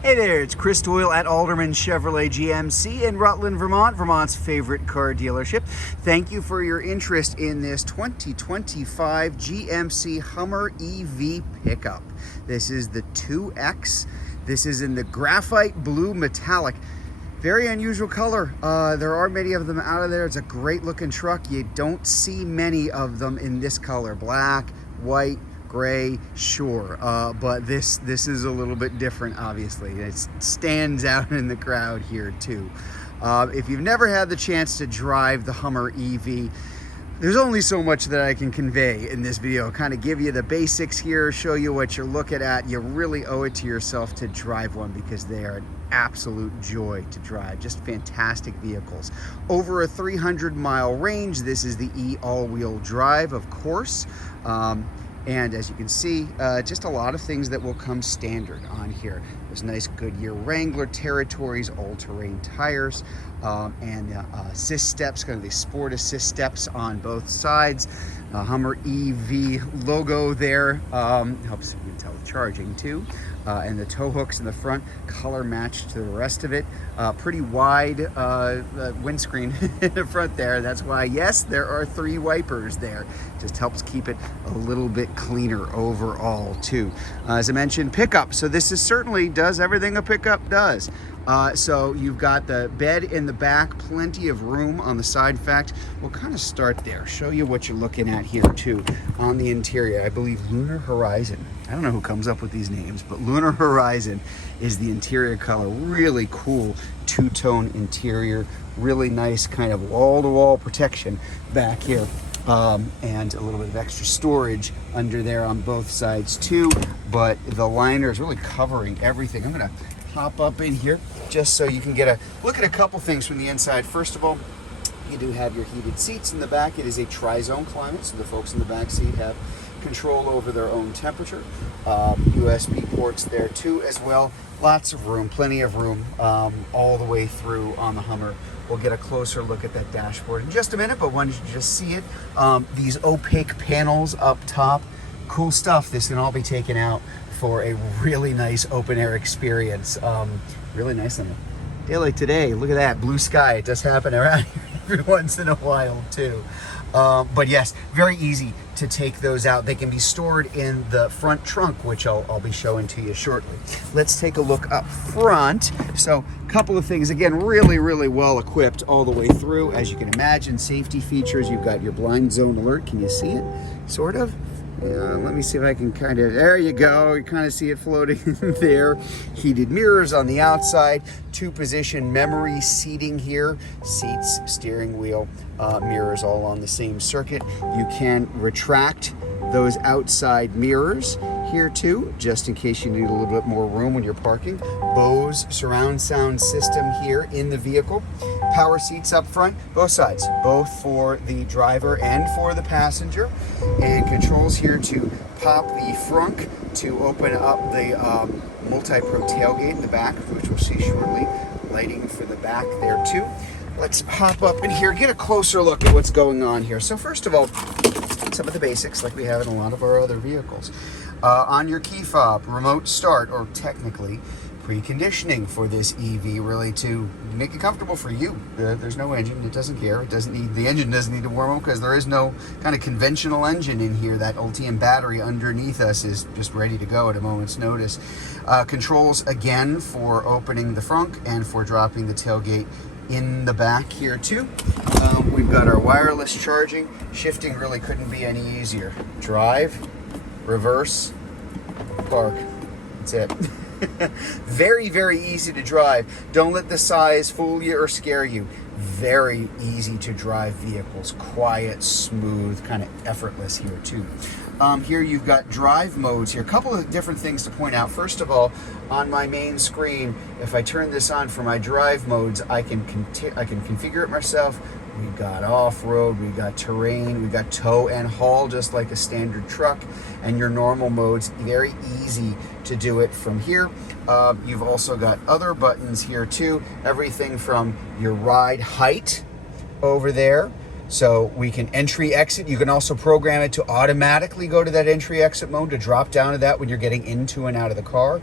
Hey there, it's Chris Doyle at Alderman Chevrolet GMC in Rutland, Vermont, Vermont's favorite car dealership. Thank you for your interest in this 2025 GMC Hummer EV Pickup. This is the 2X. This is in the graphite blue metallic. Very unusual color. There are many of them out of there. It's a great looking truck. You don't see many of them in this color. Black, white, gray, sure, but this is a little bit different. Obviously, it stands out in the crowd here too. If you've never had the chance to drive the Hummer EV, there's only so much that I can convey in this video. Kind of give you the basics here, show you what you're looking at. You really owe it to yourself to drive one because they are an absolute joy to drive. Just fantastic vehicles. Over a 300-mile range. This is the all-wheel drive, of course. And as you can see, just a lot of things that will come standard on here. There's nice Goodyear Wrangler Territories, all-terrain tires, and assist steps, kind of the sport assist steps on both sides. Hummer EV logo there, helps you tell the charging too. And the tow hooks in the front, color matched to the rest of it. Pretty wide windscreen in the front there. That's why, yes, there are 3 wipers there. Just helps keep it a little bit cleaner overall too. As I mentioned, pickup. So this is certainly does everything a pickup does. So you've got the bed in the back, plenty of room on the side. In fact, we'll kind of start there, show you what you're looking at here too on the interior. I believe Lunar Horizon. I don't know who comes up with these names, but Lunar Horizon is the interior color. Really cool two-tone interior, really nice kind of wall-to-wall protection back here. And a little bit of extra storage under there on both sides too, but the liner is really covering everything. I'm gonna hop up in here just so you can get a look at a couple things from the inside. First of all, you do have your heated seats in the back. It is a tri-zone climate, so the folks in the back seat have control over their own temperature. USB ports there too as well. Lots of room, plenty of room all the way through on the Hummer. We'll get a closer look at that dashboard in just a minute, but wanted you to just see it. These opaque panels up top, cool stuff. This can all be taken out for a really nice open air experience. Really nice on a day like today. Look at that blue sky. It does happen around here every once in a while too. But yes, very easy to take those out. They can be stored in the front trunk, which I'll be showing to you shortly. Let's take a look up front. So a couple of things, again, really well equipped all the way through. As you can imagine, safety features, you've got your blind zone alert. Can you see it? Sort of. Let me see if I can kind of, there you go, you kind of see it floating there. Heated mirrors on the outside, 2-position memory seating here, seats, steering wheel, mirrors all on the same circuit. You can retract those outside mirrors here too, just in case you need a little bit more room when you're parking. Bose surround sound system here in the vehicle. Power seats up front, both sides, both for the driver and for the passenger. And controls here to pop the frunk to open up the multi-pro tailgate in the back, which we'll see shortly. Lighting for the back there too. Let's hop up in here, get a closer look at what's going on here. So first of all, some of the basics like we have in a lot of our other vehicles. On your key fob, remote start, or technically preconditioning for this EV, really to make it comfortable for you. There's no engine, it doesn't care, it doesn't need, the engine doesn't need to warm up because there is no kind of conventional engine in here. That Ultium battery underneath us is just ready to go at a moment's notice. Controls again for opening the frunk and for dropping the tailgate in the back here too. We've got our wireless charging. Shifting really couldn't be any easier. Drive, reverse, park. That's it. Very easy to drive. Don't let the size fool you or scare you. Very easy to drive vehicles. Quiet, smooth, kind of effortless here too. Here you've got drive modes here. A couple of different things to point out. First of all, on my main screen, if I turn this on for my drive modes, I can configure it myself. We've got off-road, we've got terrain, we've got tow and haul, just like a standard truck, and your normal modes. Very easy to do it from here. You've also got other buttons here too. Everything from your ride height over there So we can entry exit. You can also program it to automatically go to that entry exit mode, to drop down to that when you're getting into and out of the car.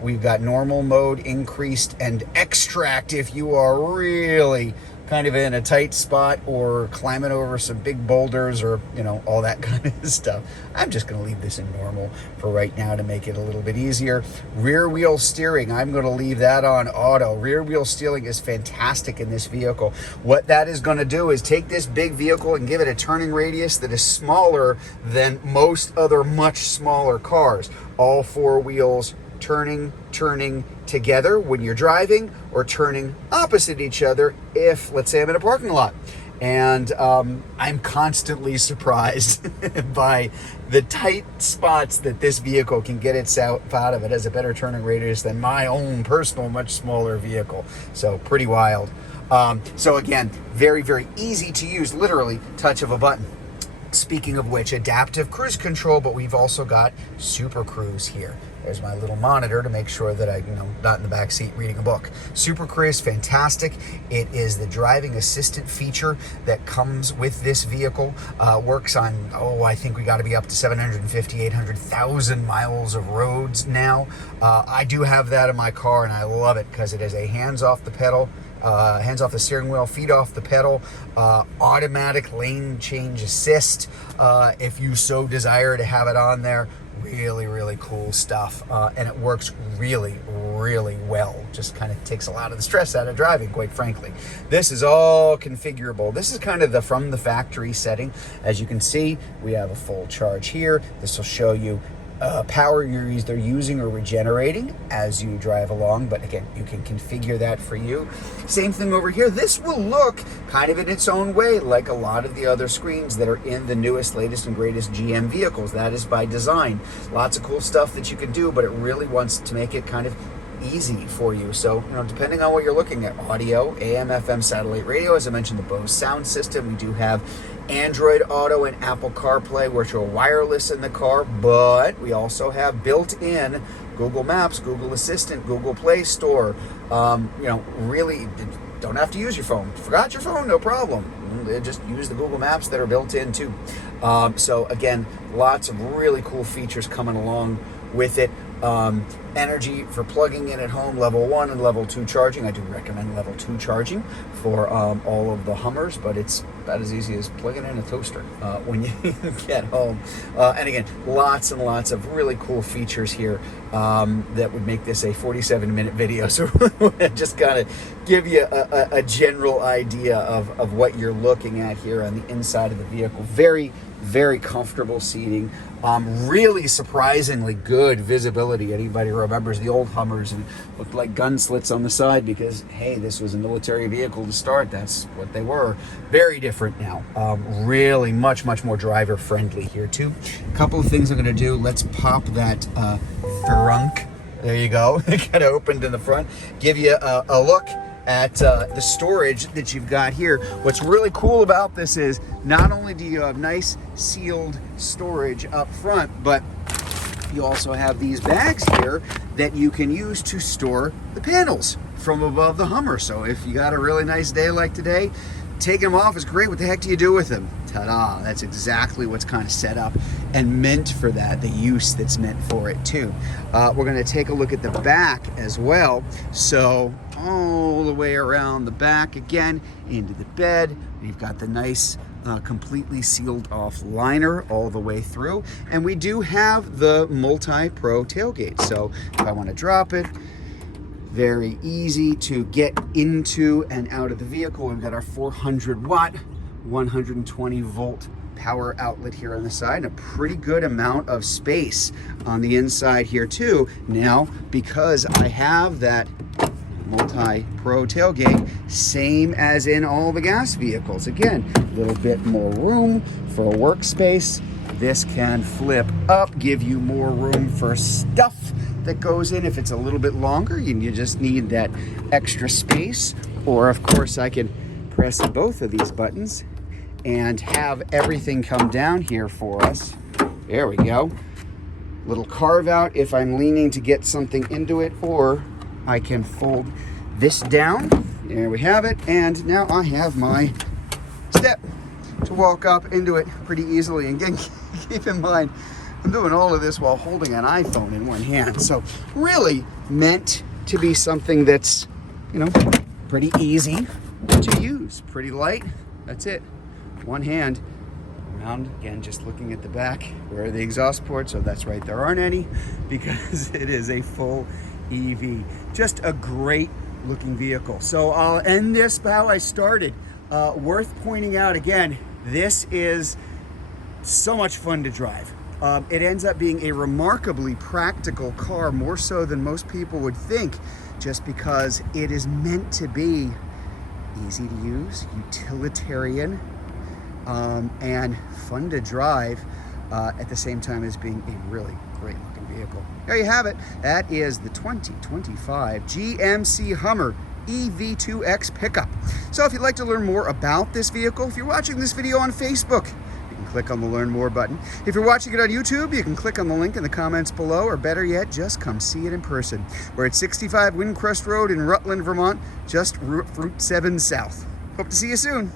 We've got normal mode, increased, and extract if you are really kind of in a tight spot or climbing over some big boulders, or, you know, all that kind of stuff. I'm just going to leave this in normal for right now to make it a little bit easier. Rear wheel steering, I'm going to leave that on auto. Rear wheel steering is fantastic in this vehicle. What that is going to do is take this big vehicle and give it a turning radius that is smaller than most other much smaller cars. All four wheels turning together when you're driving, or turning opposite each other if, let's say, I'm in a parking lot. And I'm constantly surprised by the tight spots that this vehicle can get itself out of. It has a better turning radius than my own personal, much smaller vehicle. So pretty wild. So again, very, very easy to use, literally touch of a button. Speaking of which, adaptive cruise control, but we've also got Super Cruise here. There's my little monitor to make sure that I'm not in the back seat reading a book. Super Cruise, fantastic. It is the driving assistant feature that comes with this vehicle. Works on, I think we got to be up to 750, 800,000 miles of roads now. I do have that in my car, and I love it because it is a hands off the pedal, hands off the steering wheel, feet off the pedal, automatic lane change assist, if you so desire to have it on there. Really, really cool stuff, and it works really, really well. Just kind of takes a lot of the stress out of driving, quite frankly. This is all configurable. This is kind of the from the factory setting. As you can see, we have a full charge here. This will show you power you're either using or regenerating as you drive along, but again, you can configure that for you. Same thing over here. This will look kind of in its own way like a lot of the other screens that are in the newest, latest, and greatest GM vehicles. That is by design. Lots of cool stuff that you can do, but it really wants to make it kind of easy for you. So, depending on what you're looking at, audio, AM, FM, satellite radio, as I mentioned, the Bose sound system. We do have Android Auto and Apple CarPlay, which are wireless in the car, but we also have built-in Google Maps, Google Assistant, Google Play Store. Really don't have to use your phone. Forgot your phone? No problem. Just use the Google Maps that are built in too. So again, lots of really cool features coming along with it. Energy for plugging in at home, level 1 and level 2 charging. I do recommend level 2 charging for all of the Hummers, but it's about as easy as plugging in a toaster when you get home. And again, lots and lots of really cool features here that would make this a 47-minute video. So just kind of give you a general idea of what you're looking at here on the inside of the vehicle. Very, very comfortable seating. Really surprisingly good visibility. Anybody remembers the old Hummers and looked like gun slits on the side because, hey, this was a military vehicle to start. That's what they were. Very different now. Really much, much more driver friendly here too. A couple of things I'm going to do. Let's pop that trunk. There you go. It kind of opened in the front. Give you a look at the storage that you've got here. What's really cool about this is not only do you have nice sealed storage up front, but you also have these bags here that you can use to store the panels from above the Hummer. So if you got a really nice day like today, taking them off is great. What the heck do you do with them? Ta-da! That's exactly what's kind of set up and meant for that, the use that's meant for it too. We're going to take a look at the back as well. So all the way around the back again into the bed. We've got the nice completely sealed off liner all the way through. And we do have the multi-pro tailgate. So if I want to drop it, very easy to get into and out of the vehicle. We've got our 400 watt, 120 volt power outlet here on the side, and a pretty good amount of space on the inside here too. Now, because I have that multi-pro tailgate, same as in all the gas vehicles. Again, a little bit more room for a workspace. This can flip up, give you more room for stuff that goes in. If it's a little bit longer, you just need that extra space. Or of course, I can press both of these buttons and have everything come down here for us. There we go. Little carve out if I'm leaning to get something into it, or I can fold this down. There we have it. And now I have my step to walk up into it pretty easily. And again, keep in mind, I'm doing all of this while holding an iPhone in one hand. So really meant to be something that's, you know, pretty easy to use, pretty light. That's it. One hand around, again, just looking at the back. Where are the exhaust ports? So that's right, there aren't any, because it is a full EV. Just a great looking vehicle. So I'll end this how I started. Worth pointing out again, this is so much fun to drive. It ends up being a remarkably practical car, more so than most people would think, just because it is meant to be easy to use, utilitarian, and fun to drive at the same time as being a really great looking vehicle. There you have it. That is the 2025 GMC Hummer EV2X Pickup. So if you'd like to learn more about this vehicle, if you're watching this video on Facebook, you can click on the Learn More button. If you're watching it on YouTube, you can click on the link in the comments below, or better yet, just come see it in person. We're at 65 Windcrest Road in Rutland, Vermont, just Route 7 South. Hope to see you soon.